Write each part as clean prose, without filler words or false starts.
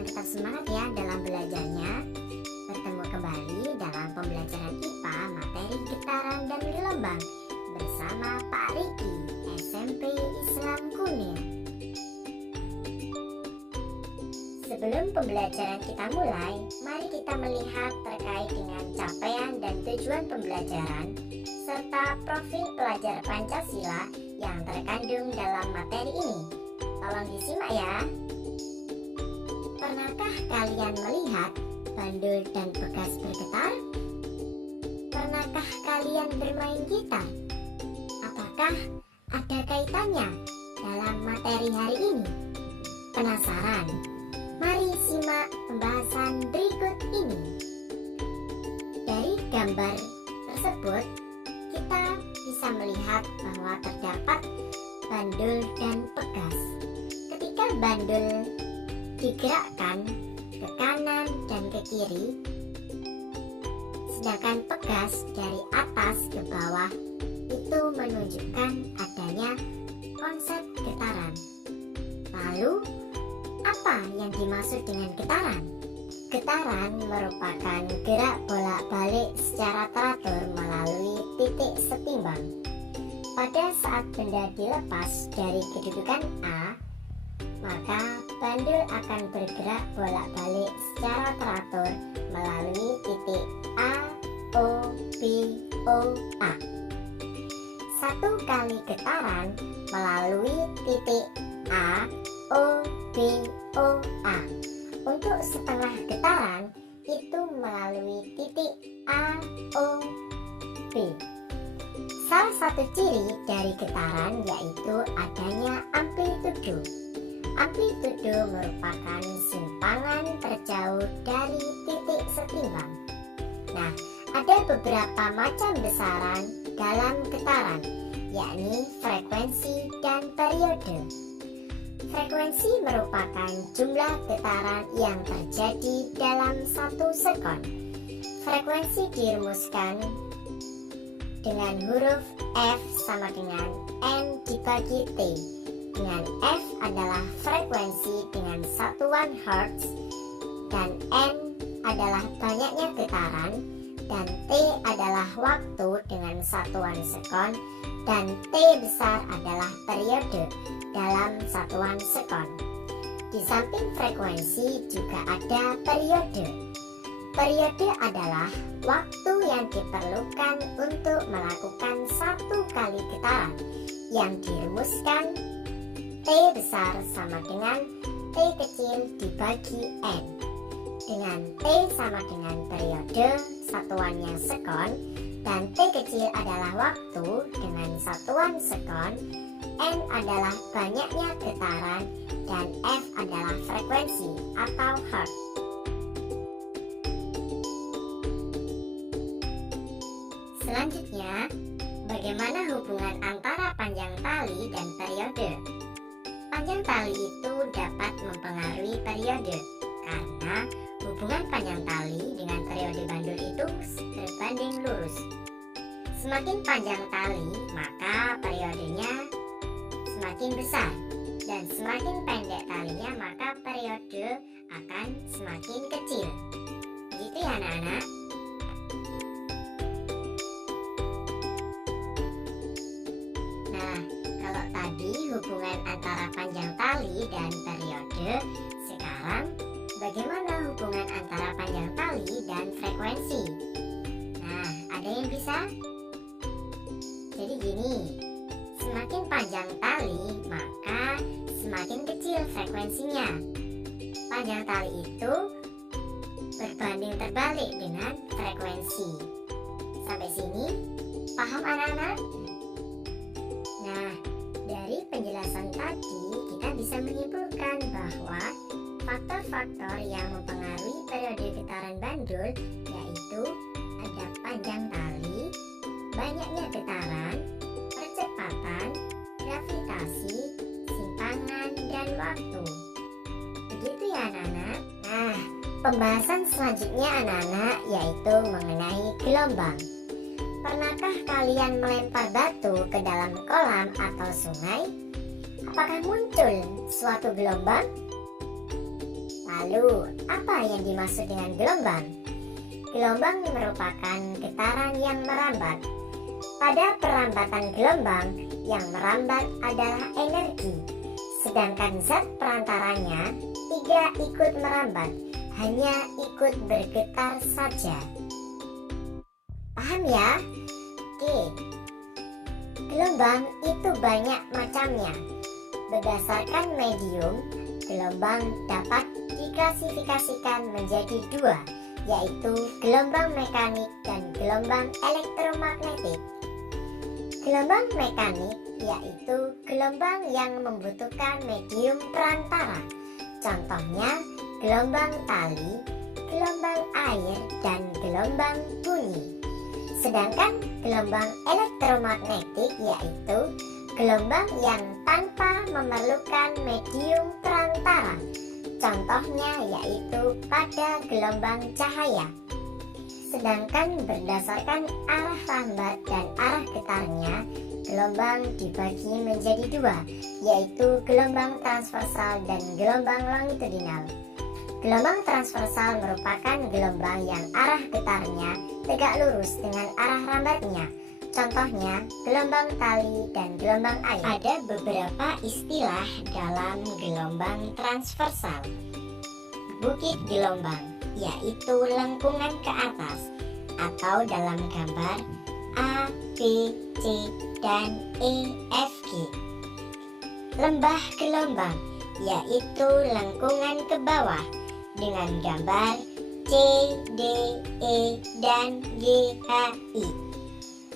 yang tetap semangat ya dalam belajarnya. Bertemu kembali dalam pembelajaran IPA materi getaran dan gelombang bersama Pak Riki, SMP Islam Kunir. Sebelum pembelajaran kita mulai, mari kita melihat terkait dengan capaian dan tujuan pembelajaran serta profil pelajar Pancasila yang terkandung dalam materi ini. Tolong disimak ya. Pernahkah kalian melihat bandul dan bekas bergetar? Pernahkah kalian bermain gitar? Apakah ada kaitannya dalam materi hari ini? Penasaran? Mari simak pembahasan berikut ini. Dari gambar tersebut, kita bisa melihat bahwa terdapat bandul dan pegas. Ketika bandul digerakkan ke kanan dan ke kiri, sedangkan pegas dari atas ke bawah, itu menunjukkan adanya konsep getaran. Lalu, apa yang dimaksud dengan getaran? Getaran merupakan gerak bolak-balik secara teratur melalui titik setimbang. Pada saat benda dilepas dari kedudukan A, maka bandul akan bergerak bolak-balik secara teratur melalui titik A, O, B, O, A. Satu kali getaran melalui titik A, O, B, O, A. Untuk setengah getaran itu melalui titik A, O, B. Salah satu ciri dari getaran yaitu adanya amplitudo. Amplitudo merupakan simpangan terjauh dari titik setimbang. Nah, ada beberapa macam besaran dalam getaran, yakni frekuensi dan periode. Frekuensi merupakan jumlah getaran yang terjadi dalam 1 sekon. Frekuensi dirumuskan dengan huruf F sama dengan N dibagi T, dengan F adalah frekuensi dengan satuan Hertz, dan N adalah banyaknya getaran, dan T adalah waktu dengan satuan sekon, dan T besar adalah periode dalam satuan sekon. Di samping frekuensi juga ada periode. Periode adalah waktu yang diperlukan untuk melakukan satu kali getaran yang dirumuskan T besar sama dengan T kecil dibagi N, dengan T sama dengan periode satuannya sekon, dan T kecil adalah waktu dengan satuan sekon, N adalah banyaknya getaran, dan F adalah frekuensi atau hertz. Selanjutnya, bagaimana hubungan antara panjang tali dan periode? Panjang tali itu dapat mempengaruhi periode karena hubungan panjang tali dengan periode bandul itu berbanding lurus. Semakin panjang tali, maka periodenya semakin besar, dan semakin pendek talinya, maka periode akan semakin kecil. Begitu ya anak-anak? Nah, kalau tadi hubungan antara panjang tali dan periode, sekarang bagaimana hubungan antara panjang tali dan frekuensi? Nah, ada yang bisa? Jadi gini, semakin panjang tali, maka semakin kecil frekuensinya. Panjang tali itu berbanding terbalik dengan frekuensi. Sampai sini, paham anak-anak? Nah, dari penjelasan tadi kita bisa menyimpulkan bahwa faktor-faktor yang mempengaruhi periode getaran bandul yaitu ada panjang tali, banyaknya getaran, percepatan, gravitasi, simpangan, dan waktu. Begitu ya anak-anak? Nah, pembahasan selanjutnya anak-anak yaitu mengenai gelombang. Pernahkah kalian melempar batu ke dalam kolam atau sungai? Apakah muncul suatu gelombang? Lalu, apa yang dimaksud dengan gelombang? Gelombang merupakan getaran yang merambat. Pada perambatan gelombang, yang merambat adalah energi, sedangkan zat perantaranya tidak ikut merambat, hanya ikut bergetar saja. Paham ya? Oke. Gelombang itu banyak macamnya. Berdasarkan medium, gelombang dapat diklasifikasikan menjadi dua, yaitu gelombang mekanik dan gelombang elektromagnetik. Gelombang mekanik yaitu gelombang yang membutuhkan medium perantara. Contohnya gelombang tali, gelombang air, dan gelombang bunyi. Sedangkan gelombang elektromagnetik yaitu gelombang yang tanpa memerlukan medium perantara. Contohnya yaitu pada gelombang cahaya. Sedangkan berdasarkan arah lambat dan arah getarnya, gelombang dibagi menjadi dua, yaitu gelombang transversal dan gelombang longitudinal. Gelombang transversal merupakan gelombang yang arah getarnya tegak lurus dengan arah lambatnya. Contohnya gelombang tali dan gelombang air. Ada beberapa istilah dalam gelombang transversal. Bukit gelombang, yaitu lengkungan ke atas, atau dalam gambar A, B, C, dan E, F, G. Lembah gelombang, yaitu lengkungan ke bawah, dengan gambar C, D, E, dan G, H, I.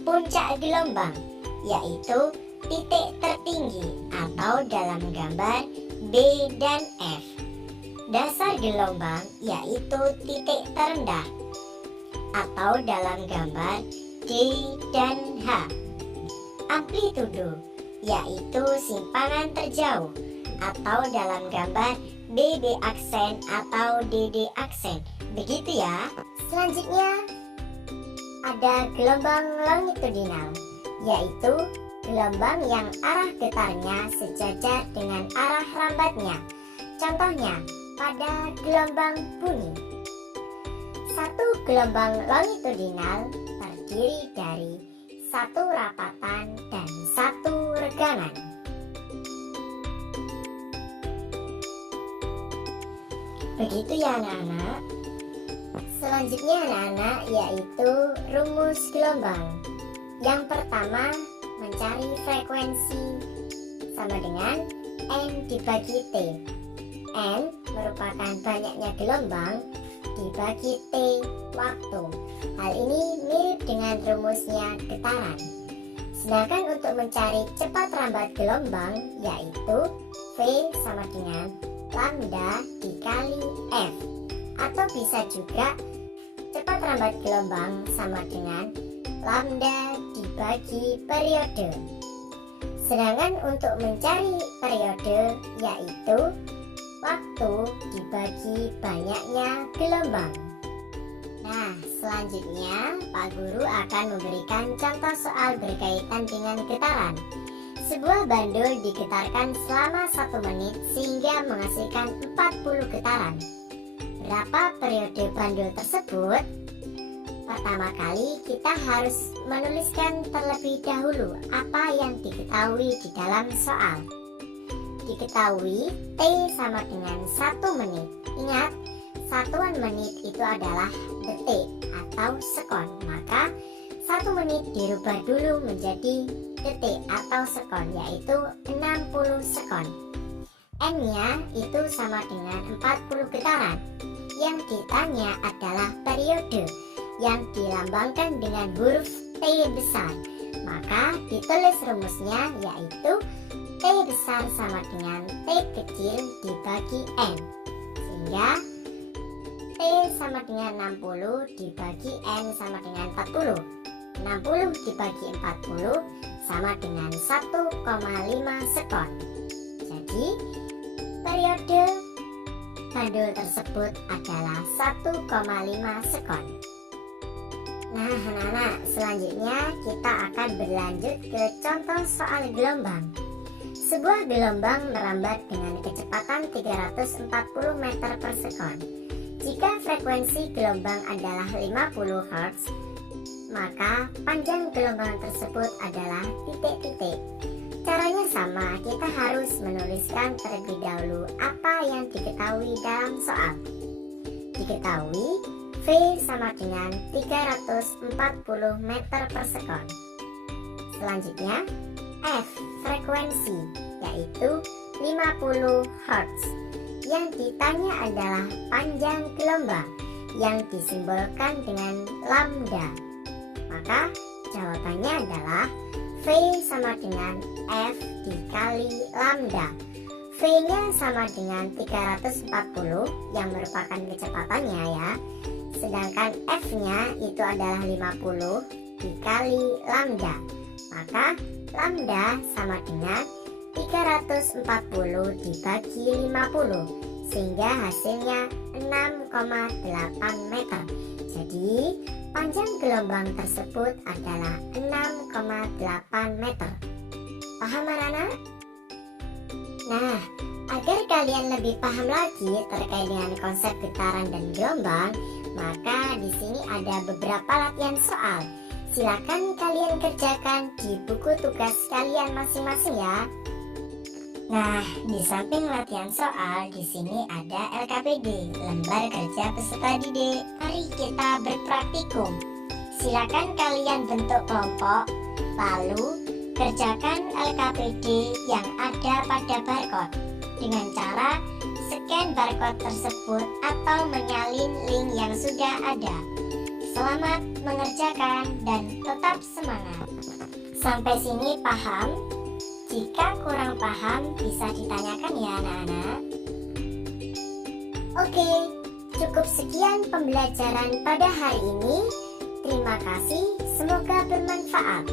Puncak gelombang, yaitu titik tertinggi atau dalam gambar B dan F. Dasar gelombang, yaitu titik terendah atau dalam gambar D dan H. Amplitudo, yaitu simpangan terjauh atau dalam gambar BB aksen atau DD aksen. Begitu ya. Selanjutnya ada gelombang longitudinal, yaitu gelombang yang arah getarnya sejajar dengan arah lambatnya. Contohnya pada gelombang bunyi. Satu gelombang longitudinal terdiri dari satu rapatan dan satu regangan. Begitu ya anak-anak. Selanjutnya anak-anak yaitu rumus gelombang. Yang pertama, mencari frekuensi sama dengan N dibagi T. N merupakan banyaknya gelombang dibagi T waktu. Hal ini mirip dengan rumusnya getaran. Sedangkan untuk mencari cepat rambat gelombang yaitu V sama dengan lambda dikali F. Atau bisa juga cepat rambat gelombang sama dengan lambda dibagi periode. Sedangkan untuk mencari periode yaitu waktu dibagi banyaknya gelombang. Nah, selanjutnya Pak Guru akan memberikan contoh soal berkaitan dengan getaran. Sebuah bandul digetarkan selama 1 menit sehingga menghasilkan 40 getaran. Berapa periode bandul tersebut? Pertama kali kita harus menuliskan terlebih dahulu apa yang diketahui di dalam soal. Diketahui T sama dengan 1 menit. Ingat, satuan menit itu adalah detik atau sekon. Maka 1 menit dirubah dulu menjadi detik atau sekon, yaitu 60 sekon. N-nya itu sama dengan 40 getaran. Yang ditanya adalah periode yang dilambangkan dengan huruf T besar. Maka ditulis rumusnya yaitu T besar sama dengan T kecil dibagi N. Sehingga T sama dengan 60 dibagi N sama dengan 40. 60 dibagi 40 sama dengan 1,5 sekon. Jadi periode bandul tersebut adalah 1,5 sekon. Nah anak-anak, selanjutnya kita akan berlanjut ke contoh soal gelombang. Sebuah gelombang merambat dengan kecepatan 340 meter per sekon. Jika frekuensi gelombang adalah 50 Hz, maka panjang gelombang tersebut adalah titik-titik. Caranya sama, kita harus menuliskan terlebih dahulu apa yang diketahui dalam soal. Diketahui V sama dengan 340 meter per sekon. Selanjutnya, F frekuensi, yaitu 50 Hz. Yang ditanya adalah panjang gelombang yang disimbolkan dengan lambda. Maka jawabannya adalah V sama dengan F dikali lambda. V-nya sama dengan 340 yang merupakan kecepatannya ya. Sedangkan F-nya itu adalah 50 dikali lambda. Maka lambda sama dengan 340 dibagi 50, sehingga hasilnya 6,8 meter. Jadi panjang gelombang tersebut adalah 6,8 meter. Paham anak-anak? Nah, agar kalian lebih paham lagi terkait dengan konsep getaran dan gelombang, maka di sini ada beberapa latihan soal. Silakan kalian kerjakan di buku tugas kalian masing-masing ya. Nah, di samping latihan soal, di sini ada LKPD, lembar kerja peserta didik. Mari kita berpraktikum. Silakan kalian bentuk kelompok, lalu kerjakan LKPD yang ada pada barcode dengan cara scan barcode tersebut atau menyalin link yang sudah ada. Selamat mengerjakan dan tetap semangat. Sampai sini paham? Jika kurang paham bisa ditanyakan ya anak-anak. Oke, cukup sekian pembelajaran pada hari ini. Terima kasih, semoga bermanfaat.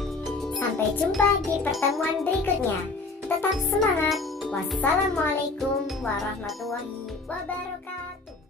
Sampai jumpa di pertemuan berikutnya. Tetap semangat. Wassalamualaikum warahmatullahi wabarakatuh.